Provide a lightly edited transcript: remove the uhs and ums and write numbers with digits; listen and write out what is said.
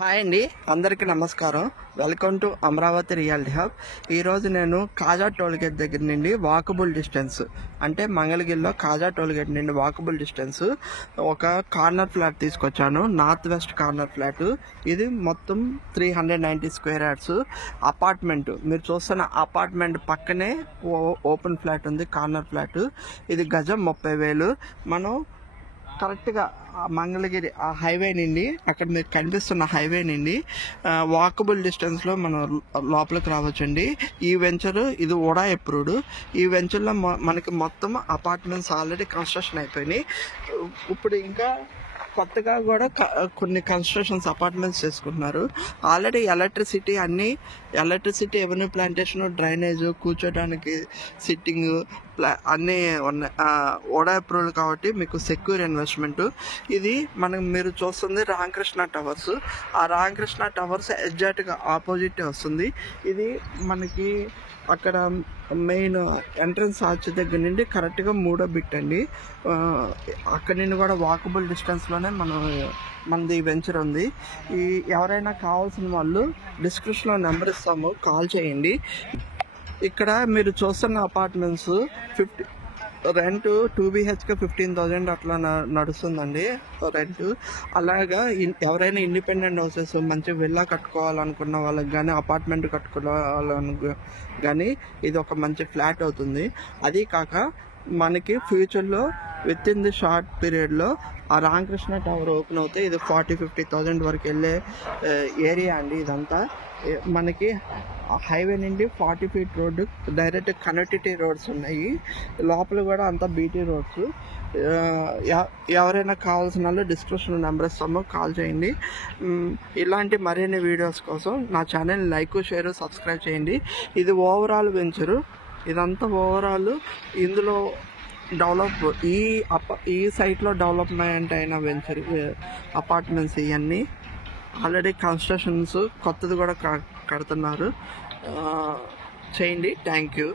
Hi అండి, అందరికీ నమస్కారం. Welcome to Amaravati reality hub. ఈరోజు నేను కాజా టోల్గేట్ దగ్గర నుండి వాకబుల్ డిస్టెన్స్ అంటే మంగళగిరిలో కాజా టోల్గేట్ నుండి వాకబుల్ డిస్టెన్స్ ఒక కార్నర్ ఫ్లాట్ తీసుకొచ్చాను. North west corner flat. ఇది మొత్తం 390 స్క్వేర్ యార్డ్స్ అపార్ట్మెంట్. మీరు చూస్తున్న అపార్ట్మెంట్ పక్కనే ఓపెన్ ఫ్లాట్ ఉంది, కార్నర్ ఫ్లాట్. ఇది గజం 30,000. మనం కరెక్ట్గా మంగళగిరి ఆ హైవే నుండి, అక్కడ మీకు కనిపిస్తున్న హైవే నుండి వాకబుల్ డిస్టెన్స్లో మనం లోపలికి రావచ్చండి. ఈ వెంచర్ ఇది ఓడా అప్రూవ్డ్. ఈ వెంచర్లో మనకి మొత్తం అపార్ట్మెంట్స్ ఆల్రెడీ కన్స్ట్రక్షన్ అయిపోయినాయి. ఇప్పుడు ఇంకా కొత్తగా కూడా కొన్ని కన్స్ట్రక్షన్స్ అపార్ట్మెంట్స్ చేసుకుంటున్నారు. Already electricity avenue plantation, drainage, కూర్చోడానికి సిట్టింగ్ అన్నీ ఉన్నాయి. ఓడా అప్రూవల్ కాబట్టి మీకు సెక్యూర్ ఇన్వెస్ట్మెంట్. ఇది మీరు చూస్తుంది రామకృష్ణ టవర్స్. ఆ రామకృష్ణ టవర్స్ ఎగ్జాక్ట్గా ఆపోజిట్ వస్తుంది. ఇది మనకి అక్కడ మెయిన్ ఎంట్రన్స్ ఆర్చ్ దగ్గర నుండి కరెక్ట్గా 3వ బిట్ అండి. అక్కడి నుండి కూడా వాకబుల్ డిస్టెన్స్లోనే మనది వెంచర్ ఉంది. ఎవరైనా కావాల్సిన వాళ్ళు డిస్క్రిప్షన్లో నెంబర్ ఇస్తాము, కాల్ చేయండి. ఇక్కడ మీరు చూస్తున్న అపార్ట్మెంట్స్ రెంట్ 2 BHK 15,000 అట్లా నడుస్తుందండి రెంట్. అలాగా ఎవరైనా ఇండిపెండెంట్ హౌసెస్ మంచి విల్లా కట్టుకోవాలనుకున్న వాళ్ళకి కానీ, అపార్ట్మెంట్ కట్టుకోవాలని కానీ ఇది ఒక మంచి ఫ్లాట్ అవుతుంది. అది కాక మనకి ఫ్యూచర్లో విత్ ఇన్ ది షార్ట్ పీరియడ్లో ఆ రామకృష్ణ టవర్ ఓపెన్ అవుతే ఇది 40-50,000 వరకు వెళ్ళే ఏరియా అండి. ఇదంతా మనకి హైవే నుండి 40 feet road, direct connectivity roads ఉన్నాయి. లోపల కూడా అంతా బీటీ రోడ్స్. ఎవరైనా కావాల్సిన వాళ్ళు డిస్క్రిప్షన్ నెంబర్ ఇస్తామో, కాల్ చేయండి. ఇలాంటి మరిన్ని వీడియోస్ కోసం నా ఛానల్ లైక్, షేర్, సబ్స్క్రైబ్ చేయండి. ఇది ఓవరాల్ వెంచరు. ఇదంతా ఓవరాల్ ఇందులో డెవలప్ ఈ సైట్లో డెవలప్మెంట్ అయిన వెంచర్ అపార్ట్మెంట్స్. ఇవన్నీ ఆల్రెడీ కన్స్ట్రక్షన్స్ కొత్తది కూడా కడుతున్నారు. చేయండి. Thank you.